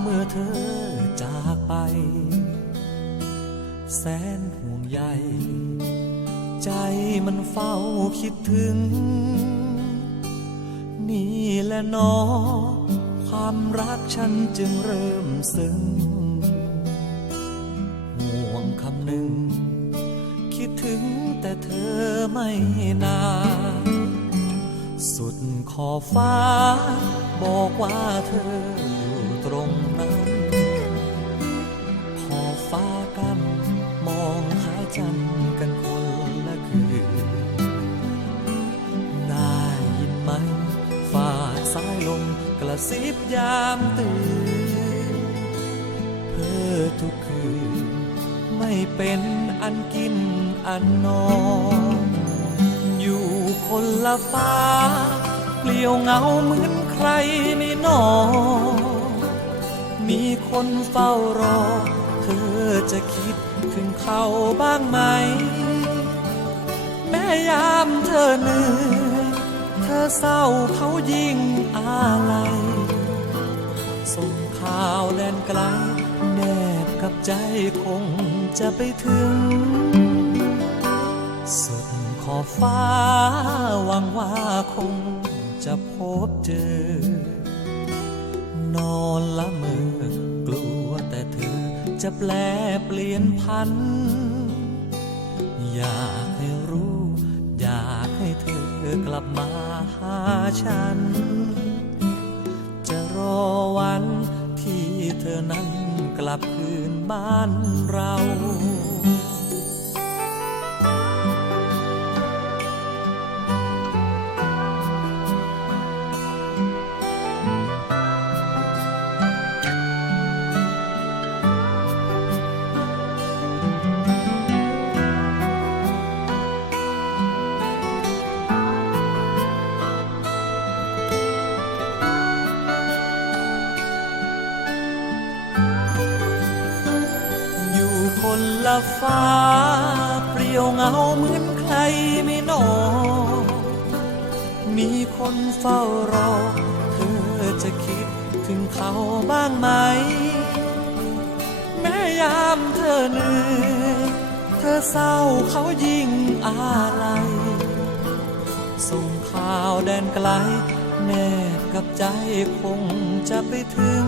เมื่อเธอจากไป แสนห่วงใยใจมันเฝ้าคิดถึง นี่แหละนอ ความรักฉันจึงเริ่มซึ้งห่วงคำหนึ่ง คิดถึงแต่เธอไม่นานสุดขอฟ้า บอกว่าเธอ รงนั้นขอบฟ้ากันมองหาจันทร์กันคนละคืนได้ยินไหมฝ่าสายลมกระซิบยามตื่น เพื่อทุกคืน ไม่เป็นอันกินอันนอน อยู่คนละฟ้าเปลี่ยวเหงาเหมือนใครไม่นอน มีคนเฝ้ารอ เธอจะคิดถึงเขาบ้างไหม แม้ยามเธอเหนื่อยเธอเศร้าเขายิ่งอาลัยส่งข่าวแดนไกล แนบกับใจคงจะไปถึง สุดขอบฟ้าหวังว่าคงจะพบเจอนอน จะแปลเปลี่ยนพัน อยากให้รู้ อยากให้เธอกลับมาหาฉัน จะรอวันที่เธอนั้นกลับคืนบ้านเรา นละฟ้า เปลี่ยวเหงาเหมือนใครไม่นอนมีคนเฝ้ารอ เธอจะคิดถึงเขาบ้างไหม แม้ยามเธอเหนื่อยเธอเศร้าเขายิ่งอาลัยส่งข่าวแดนไกล แนบกับใจคงจะไปถึง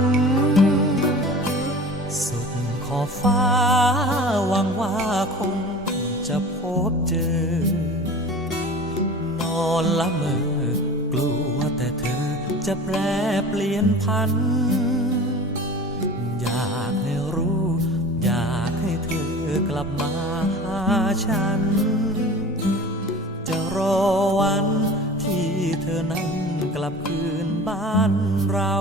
สุด ขอฟ้าหวังว่าคงจะพบเจอ นอนละเมอกลัวแต่เธอจะแปรเปลี่ยนพัน อยากให้รู้ อยากให้เธอกลับมาหาฉัน จะรอวันที่เธอนั้นกลับคืนบ้านเรา